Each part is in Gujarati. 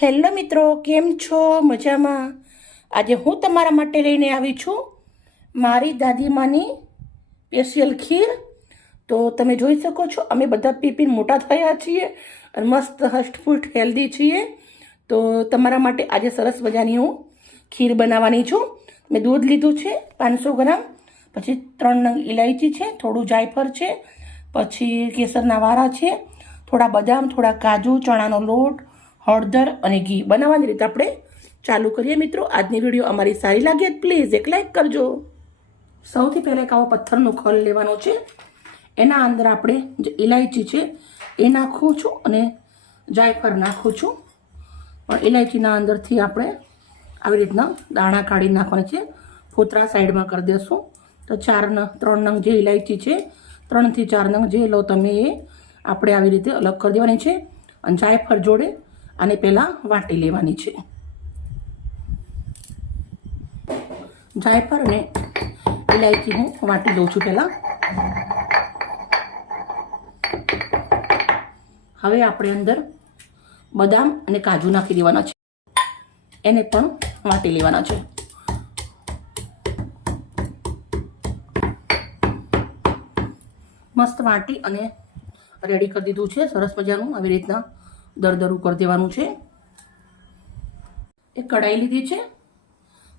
હેલો મિત્રો, કેમ છો? મજામાં? આજે હું તમારા માટે લઈને આવી છું મારી દાદીમાની સ્પેશિયલ ખીર. તો તમે જોઈ શકો છો, અમે બધા પીપીને મોટા થયા છીએ અને મસ્ત હસ્ટફુટ હેલ્ધી છીએ. તો તમારા માટે આજે સરસ મજાની હું ખીર બનાવવાની છું. મેં દૂધ લીધું છે 500 ગ્રામ, પછી 3 નંગ ઇલાયચી છે, થોડું જાયફળ છે, પછી કેસરના વારા છે, થોડા બદામ, થોડા કાજુ, ચણાનો લોટ, હળદર અને ઘી. બનાવવાની રીતે આપણે ચાલુ કરીએ. મિત્રો, આજની વિડીયો અમારી સારી લાગે પ્લીઝ એક લાઈક કરજો. સૌથી પહેલાં એક આવો પથ્થરનો ખલ લેવાનો છે. એના અંદર આપણે જે ઇલાયચી છે એ નાખું છું અને જાયફળ નાખું છું. પણ ઇલાયચીના અંદરથી આપણે આવી રીતના દાણા કાઢી નાખવાના છે. ફોતરા સાઈડમાં કરી દેશું. તો 3 નંગ જે ઇલાયચી છે, 3 થી 4 નંગ જે લો તમે એ આપણે આવી રીતે અલગ કરી દેવાની છે. અને જાયફળ જોડે આને પહેલાં વાટી લેવાની છે. જાયફળ અને ઇલાયચી હું વાટી દઉં છું પહેલાં. હવે આપણે અંદર બદામ અને કાજુ નાખી દેવાના છે. એને પણ વાટી લેવાના છે. મસ્ત વાટી અને રેડી કરી દીધું છે સરસ મજાનું. આવી રીતના દરદરું કરી દેવાનું છે. એક કઢાઈ લીધી છે.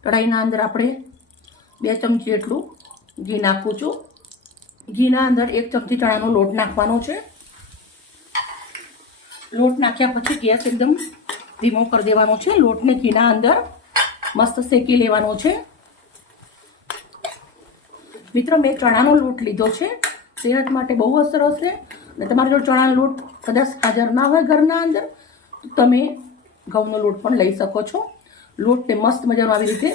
કઢાઈના અંદર આપણે 2 ચમચી એટલું ઘી નાખું છું. ઘીના અંદર 1 ચમચી ચણાનો લોટ નાખવાનો છે. લોટ નાખ્યા પછી ગેસ એકદમ ધીમો કરી દેવાનો છે. લોટને ઘીના અંદર મસ્ત શેકી લેવાનો છે. મિત્રો, મેં ચણાનો લોટ લીધો છે. સેહત માટે બહુ જ સરસ છે. અને તમારા જો ચણાનો લોટ કદાચ હાજર ના હોય ઘરના અંદર, તો તમે ઘઉંનો લોટ પણ લઈ શકો છો. લોટને મસ્ત મજાનો આવી રીતે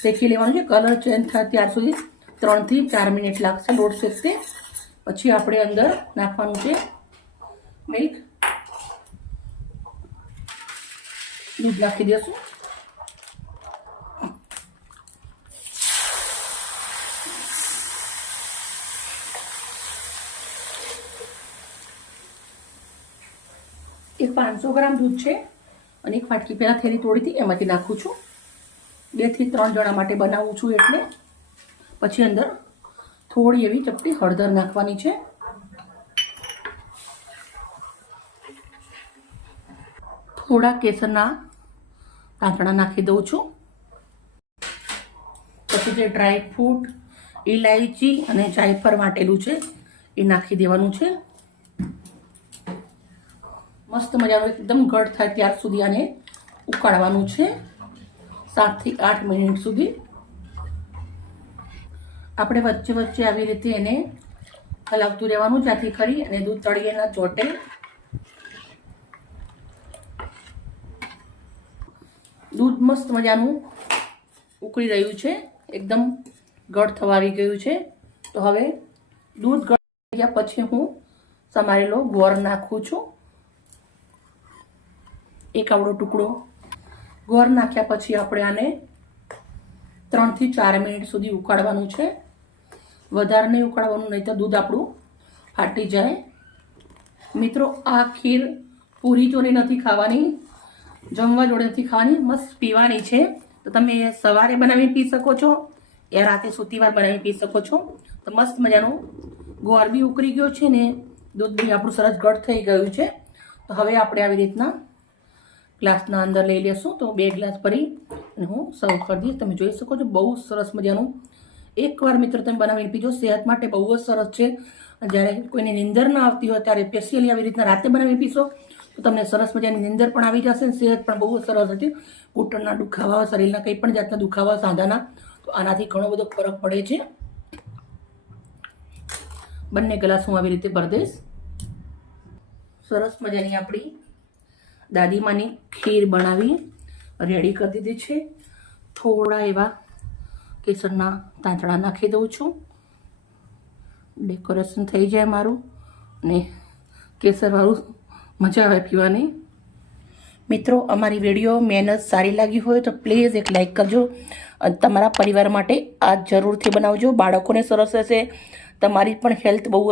શેકી લેવાનો છે. કલર ચેન્જ થાય ત્યાર સુધી 3 થી 4 મિનિટ લાગશે લોટ શેકતે. પછી આપણે અંદર નાખવાનું છે મિલ્ક. દૂધ નાખી દઈશું. એક 500 ગ્રામ દૂધ છે અને એક વાટકી પહેલાં થેલી તોડી હતી એમાંથી નાખું છું. 2 થી 3 જણા માટે બનાવું છું એટલે. પછી અંદર થોડી એવી ચપટી હળદર નાખવાની છે. થોડા કેસરના તાંતણા નાખી દઉં છું. પછી જે ડ્રાય ફ્રૂટ, ઇલાયચી અને જાયફળ વાટેલું છે એ નાખી દેવાનું છે. મસ્ત મજાનું એકદમ ઘટ થાય ત્યાર સુધી આને ઉકાળવાનું છે. 7 થી 8 મિનિટ સુધી આપણે વચ્ચે વચ્ચે આવી રીતે એને હલાવતું રહેવાનું, જ્યાંથી ખરી અને દૂધ તળિયેના ચોટે. દૂધ મસ્ત મજાનું ઉકળી રહ્યું છે. એકદમ ગળ થવા આવી ગયું છે. તો હવે દૂધ ગળ થઈ ગયા પછી હું સમારેલો ગોળ નાખું છું. એક આવડો ટુકડો ગોળ નાખ્યા પછી આપણે આને 3 થી 4 મિનિટ સુધી ઉકાળવાનું છે. વધારે નહીં ઉકાળવાનું, નહીં તો દૂધ આપણું ફાટી જાય. મિત્રો, આ ખીર પૂરી જોડે નથી ખાવાની, જમવા જોડે નથી ખાવાની, મસ્ત પીવાની છે. તો તમે સવારે બનાવી પી શકો છો, યા રાતે સૂતી વાર બનાવી પી શકો છો. તો મસ્ત મજાનું ગોળ બી ઉકળી ગયો છે ને દૂધ બી આપણું સરસ ઘટ થઈ ગયું છે. તો હવે આપણે આવી રીતના ગ્લાસના અંદર લઈ લેશું. તો 2 ગ્લાસ ભરી અને હું સર્વ કરી દઈશ. તમે જોઈ શકો છો બહુ સરસ મજાનું. એકવાર મિત્રો તમે બનાવીને પીજો, સેહત માટે બહુ જ સરસ છે. જ્યારે કોઈને નીંદર ન આવતી હોય ત્યારે સ્પેશિયલી આવી રીતના રાતે બનાવી પીશો તો તમને સરસ મજાની નીંદર પણ આવી જશે અને સેહત પણ બહુ જ સરસ હતી. ઘૂંટણના દુખાવા, શરીરના કંઈ પણ જાતના દુખાવા, સાંધાના, તો આનાથી ઘણો બધો ફરક પડે છે. બંને ગ્લાસ હું આવી રીતે ભરી દઈશ. સરસ મજાની આપણી દાદીમાની ખીર બનાવી રેડી કરી દીધી છે. થોડા એવા કેસરના તાંતણા નાખી દઉં છું. ડેકોરેશન થઈ જાય મારું ને કેસરવાળું મજા આવે પીવાની. મિત્રો, અમારી વિડીયો મહેનત સારી લાગી હોય તો પ્લીઝ એક લાઈક કરજો. અને તમારા પરિવાર માટે આ જરૂરથી બનાવજો. બાળકોને સરસ રહેશે, તમારી પણ હેલ્થ બહુ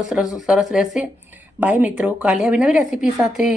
સરસ રહેશે. બાય મિત્રો, કાલે આવી નવી રેસીપી સાથે.